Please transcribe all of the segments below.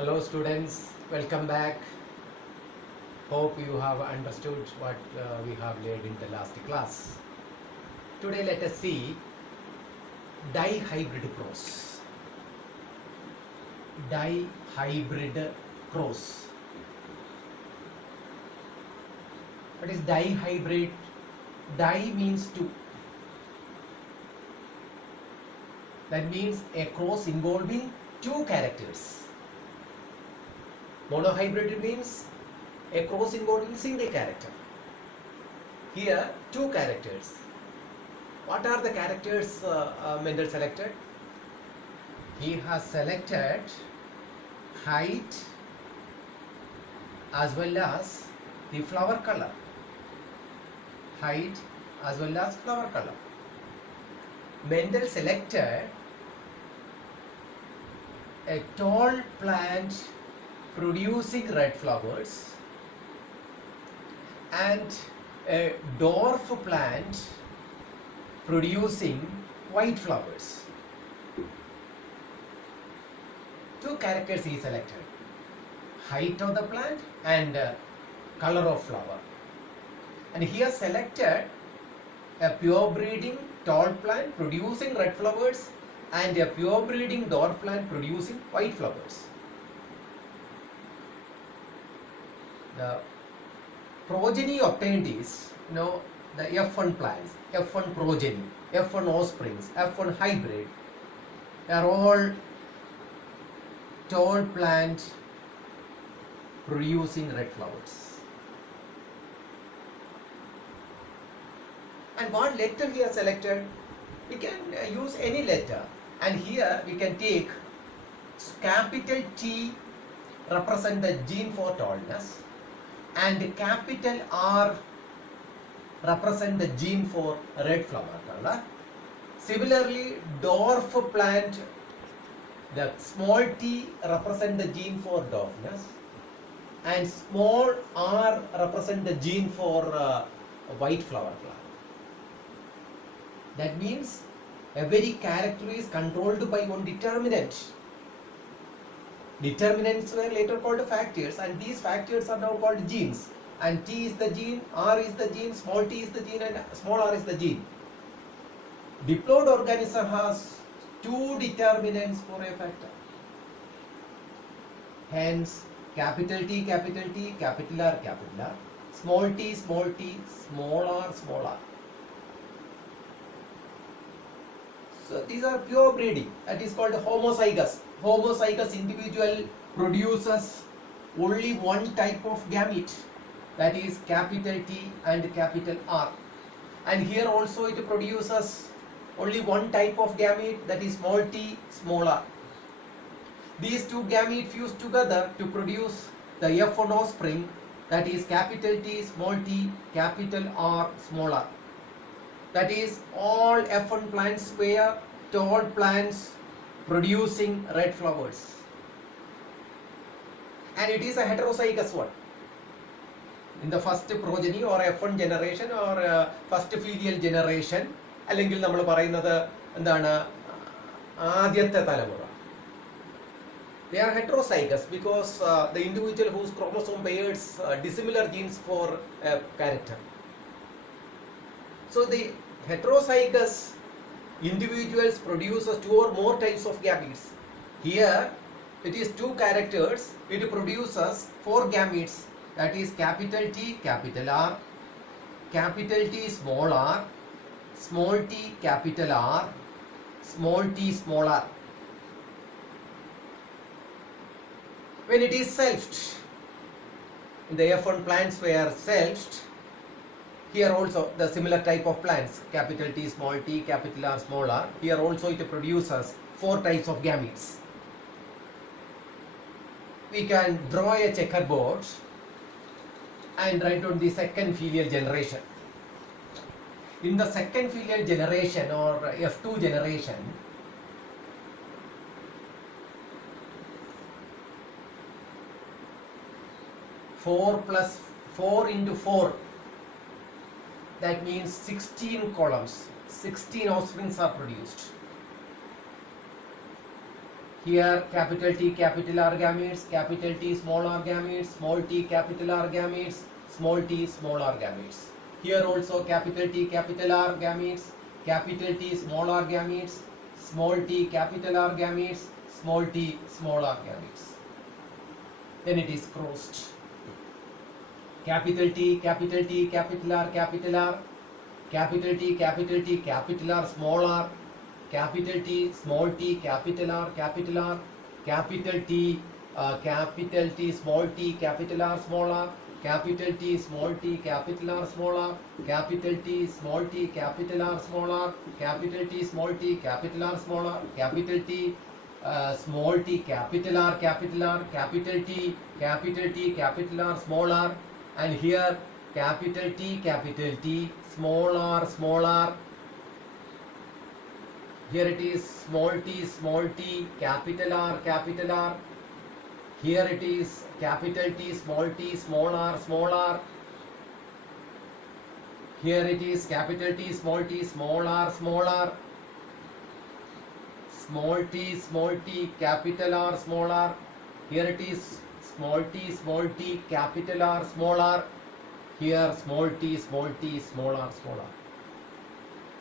Hello students, welcome back. Hope you have understood what we have learned in the last class. Today let us see dihybrid cross. Dihybrid cross. What is dihybrid? Di means two. That means a cross involving two characters. Monohybrid means a cross involving single character. Here, two characters. What are the characters Mendel selected? He has selected height as well as the flower color. Height as well as flower color. Mendel selected a tall plant producing red flowers and a dwarf plant producing white flowers. Two characters he selected: height of the plant and color of flower. And he has selected a pure breeding tall plant producing red flowers and a pure breeding dwarf plant producing white flowers. The progeny obtained is, the F1 plants, F1 progeny, F1 offsprings, F1 hybrid. They are all tall plant producing red flowers. And what letter he has selected? We can use any letter. And here we can take capital T represent the gene for tallness, and capital R represent the gene for red flower color. Similarly, dwarf plant, the small t represent the gene for dwarfness, and small r represent the gene for white flower plant. That means every character is controlled by one determinant. Determinants were later called factors, and these factors are now called genes. And T is the gene, R is the gene, small t is the gene, and small r is the gene. Diploid organism has two determinants for a factor. Hence, capital T, capital T, capital R, small t, small r, small r. So these are pure breeding. That is called homozygous. Homozygous individual produces only one type of gamete, that is capital T and capital R. And here also it produces only one type of gamete, that is small t, small r. These two gametes fuse together to produce the F1 offspring, that is capital T, small t, capital R, small r. That is, all F1 plants were tall plants producing red flowers. And it is a heterozygous one. In the first progeny or F1 generation or first filial generation, അല്ലെങ്കിൽ നമ്മൾ പറയുന്നത് എന്താണ്, ആദ്യത്തെ തലമുറ. They are heterozygous because the individual whose chromosome bears dissimilar genes for a character. So the heterozygous individuals produce two or more types of gametes. Here it is two characters, it produces four gametes, that is capital T, capital R, capital T, small r, small t, capital R, small t, small r. When it is selfed, in the F1 plants were selfed, here also the similar type of plants, capital T, small t, capital R, small r. Here also it produces four types of gametes. We can draw a checkerboard and write on the second filial generation. In the second filial generation or F2 generation, four into 4, that means 16 columns, 16 offsprings are produced. Here capital T capital R gametes, capital T small r gametes, small t capital R gametes, small t small r gametes. Here also capital T capital R gametes, capital T small r gametes, small t capital R gametes, small t small r gametes. Then it is crossed. Capital T capital T capital R capital R, capital T capital T capital R small r, capital T small t capital R capital R, capital T small t capital R small r, capital T small t capital R small r, capital T small t capital R small r, capital T small t capital R small r, capital T small t capital R capital R, capital T capital R small r, and here capital T small r. Here it is small t capital R. Here it is capital T small r. Here it is capital T small r. Small t capital R small r. Here it is small t capital R small r. Here small t small r.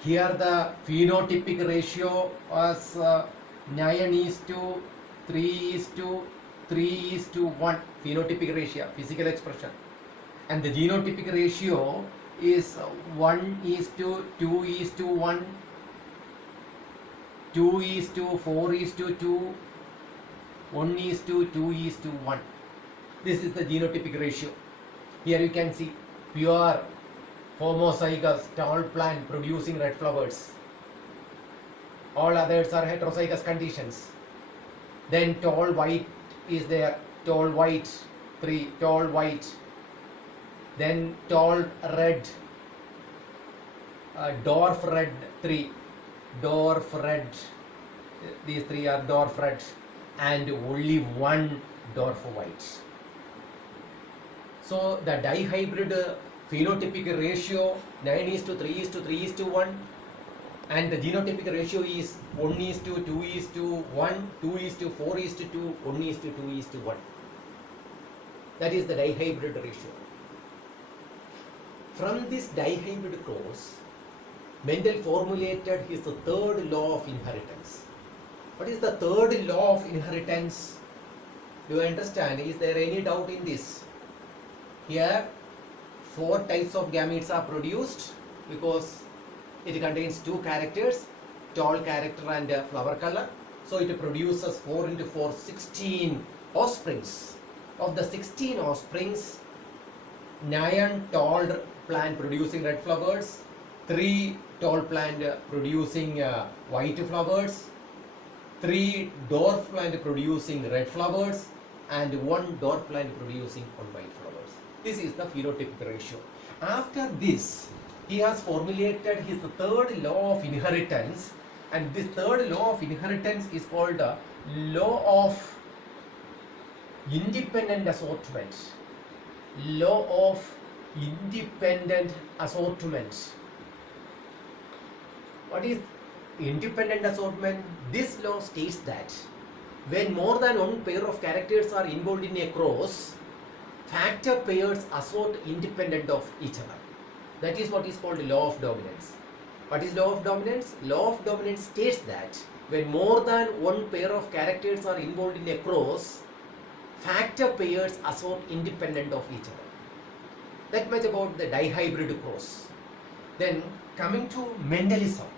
Here the phenotypic ratio was 9:3:3:1 phenotypic ratio, physical expression, and the genotypic ratio is 1:2:1, 2:4:2, 1:2:1. This is the genotypic ratio. Here you can see pure homozygous tall plant producing red flowers. All others are heterozygous conditions. Then tall white is there, tall white 3, tall white. Then tall red, dwarf red 3, dwarf red. These 3 are dwarf red, and only 1 dwarf white. So the dihybrid phenotypic ratio 9:3:3:1, and the genotypic ratio is 1:2:1, 2:4:2, 1:2:1. That is the dihybrid ratio. From this dihybrid cross, Mendel formulated his third law of inheritance. What is the third law of inheritance? Do you understand? Is there any doubt in this? Here 4 types of gametes are produced because it contains 2 characters, tall character and flower color. So it produces 4 into 4, 16 offsprings. Of the 16 offsprings, 9 tall plant producing red flowers, 3 tall plant producing white flowers, 3 dwarf plant producing red flowers, and 1 dwarf plant producing 1 white flowers. This is the phenotypic ratio. After this, he has formulated his third law of inheritance, and this third law of inheritance is called the law of independent assortment. Law of independent assortment. What is independent assortment? This law states that when more than 1 pair of characters are involved in a cross, factor pairs assort independent of each other. That is what is called law of dominance. What is law of dominance? Law of dominance states that when more than 1 pair of characters are involved in a cross, factor pairs assort independent of each other. That much about the dihybrid cross. Then coming to Mendelism.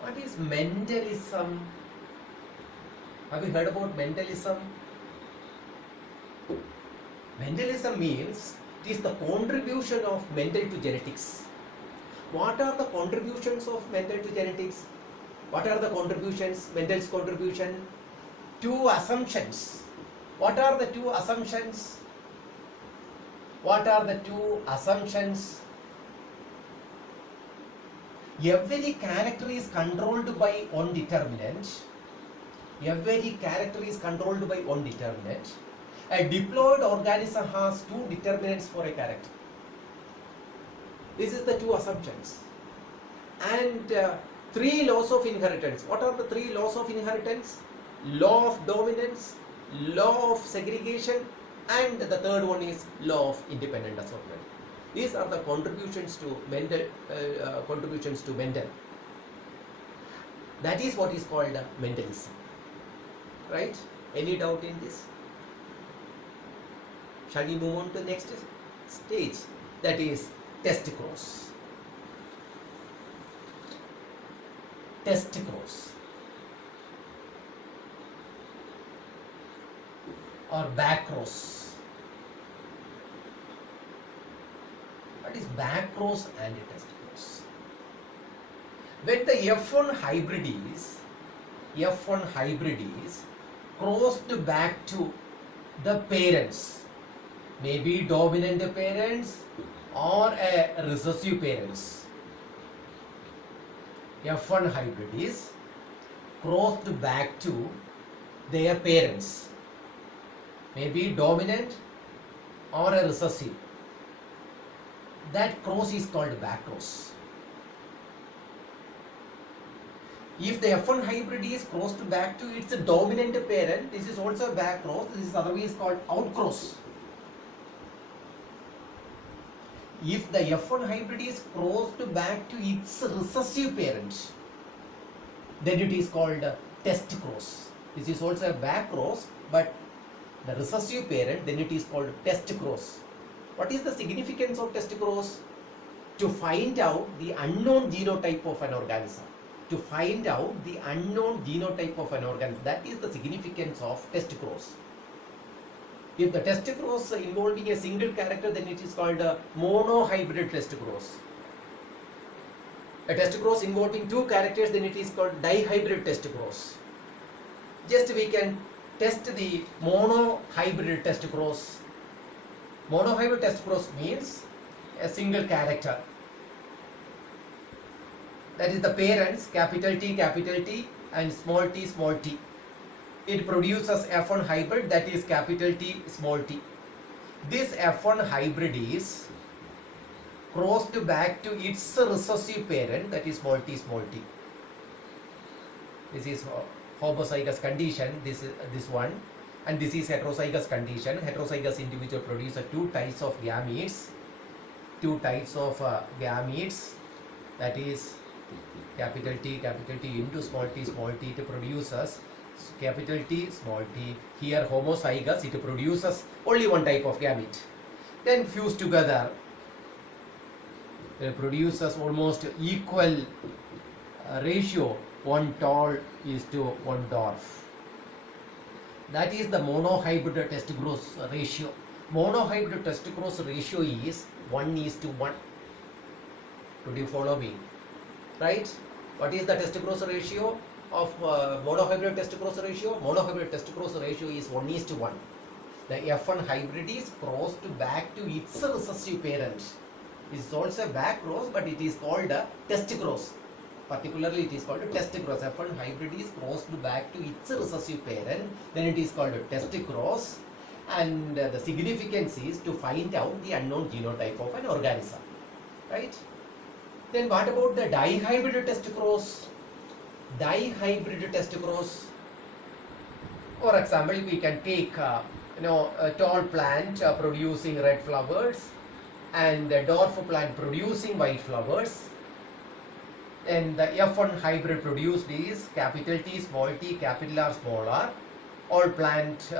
What is Mendelism? Have you heard about Mendelism? Mendelism means it is the contribution of Mendel to genetics. What are the contributions of Mendel to genetics? What are the contributions? Mendel's contribution? 2 assumptions. What are the 2 assumptions? What are the 2 assumptions? Every character is controlled by one determinant. Every character is controlled by one determinant. A diploid organism has 2 determinants for a character. This is the 2 assumptions. And 3 laws of inheritance. What are the 3 laws of inheritance? law of dominance, law of segregation, and the third one is law of independent assortment. These are the contributions to Mendel. That is what is called Mendelism. Right? Any doubt in this? Shall we move on to the next stage? That is test cross. Test cross or back cross. What is back cross and test cross? When the F1 hybrid is crossed back to the parents, maybe dominant parents or a recessive parents. F1 hybrid is crossed back to their parents, maybe dominant or a recessive. That cross is called back cross. If the F1 hybrid is crossed back to its dominant parent, this is also a back cross. This is otherwise called out cross. If the F1 hybrid is crossed back to its recessive parent, then it is called test cross. This is also a back cross, but the recessive parent, then it is called test cross. What is the significance of test cross? To find out the unknown genotype of an organism. To find out the unknown genotype of an organism. That is the significance of test cross. If the test cross involving a single character, then it is called a monohybrid test cross. A test cross involving two characters, then it is called dihybrid test cross. Just we can test the monohybrid test cross. Monohybrid test cross means a single character. That is the parents, capital T and small t. It produces F1 hybrid, that is capital T, small t. This F1 hybrid is crossed back to its recessive parent, that is small t. This is homozygous condition, this one, and this is heterozygous condition. Heterozygous individual produces two types of gametes. That is capital T into small t, it produces capital T, small t. Here homozygous, it produces only one type of gamete. Then fused together, it produces almost equal ratio, one tall is to one dwarf. That is the monohybrid test cross ratio. Monohybrid test cross ratio is 1:1. Could you follow me? Right? What is the test cross ratio of monohybrid test cross ratio? Monohybrid test cross ratio is 1:1. The F1 hybrid is crossed back to its recessive parent. It is also a back cross, but it is called a test cross. Particularly, it is called a test cross. F1 hybrid is crossed back to its recessive parent, then it is called a test cross. And the significance is to find out the unknown genotype of an organism. Right? Then what about the dihybrid test cross? Dihybrid test cross. For example, we can take a tall plant producing red flowers and a dwarf plant producing white flowers. And the F1 hybrid produced is capital T, small t, capital R, small r. All plant,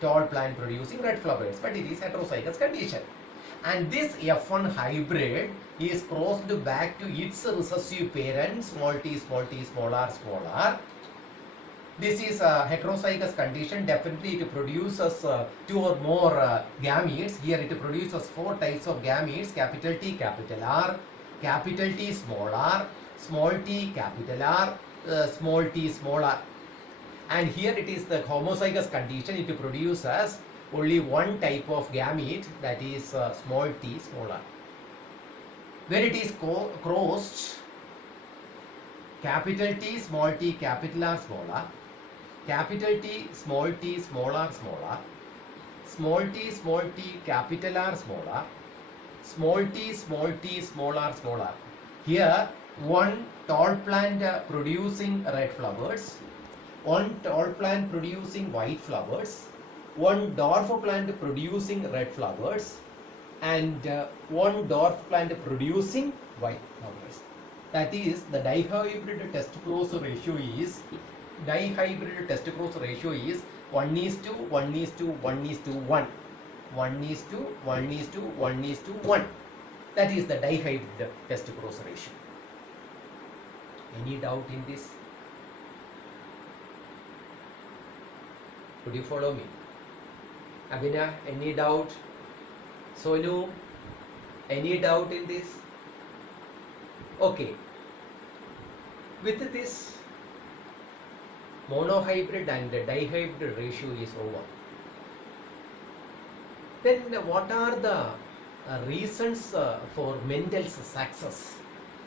tall plant producing red flowers, but it is heterozygous condition. And this F1 hybrid is crossed back to its recessive parent, small t, small r. This is a heterozygous condition. Definitely it produces two or more gametes. Here it produces four types of gametes, capital T, capital R, capital T, small t, capital R, small t, small r. And here it is the homozygous condition. It produces only one type of gamete, that is small t, small r. When it is crossed, capital T, small t, capital R, small r, capital T, small r, small t, capital R, small r, small t, small r. Here one tall plant producing red flowers one tall plant producing white flowers, one dwarf plant producing red flowers, and one dwarf plant producing white flowers. That is, the dihybrid test cross ratio is 1 is to 1 is to 1 is to 1. 1 is to 1 is to 1 is to 1. That is the dihybrid test cross ratio. Any doubt in this? Could you follow me? Abhina, any doubt? Sonu, any doubt in this? Okay. With this, monohybrid and dihybrid ratio is over. Then what are the reasons for Mendel's success?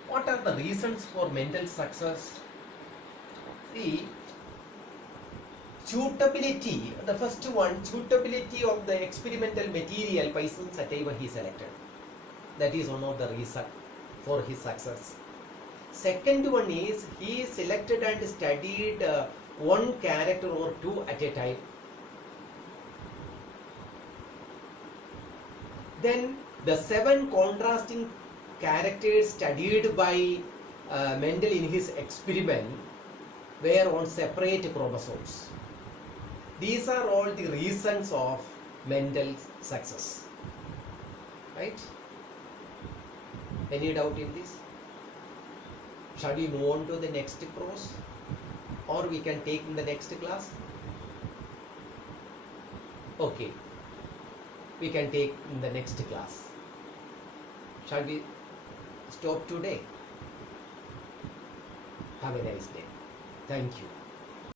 What are the reasons for Mendel's success? See, suitability, the first one, suitability of the experimental material Poisson sativa he selected. That is one of the reasons for his success. Second one is he selected and studied one character or two at a time. Then the 7 contrasting characters studied by Mendel in his experiment were on separate chromosomes. These are all the reasons of Mendel's success. Right? Any doubt in this? Shall we move on to the next cross? Or we can take in the next class? Okay. We can take in the next class. Shall we stop today? Have a nice day. Thank you.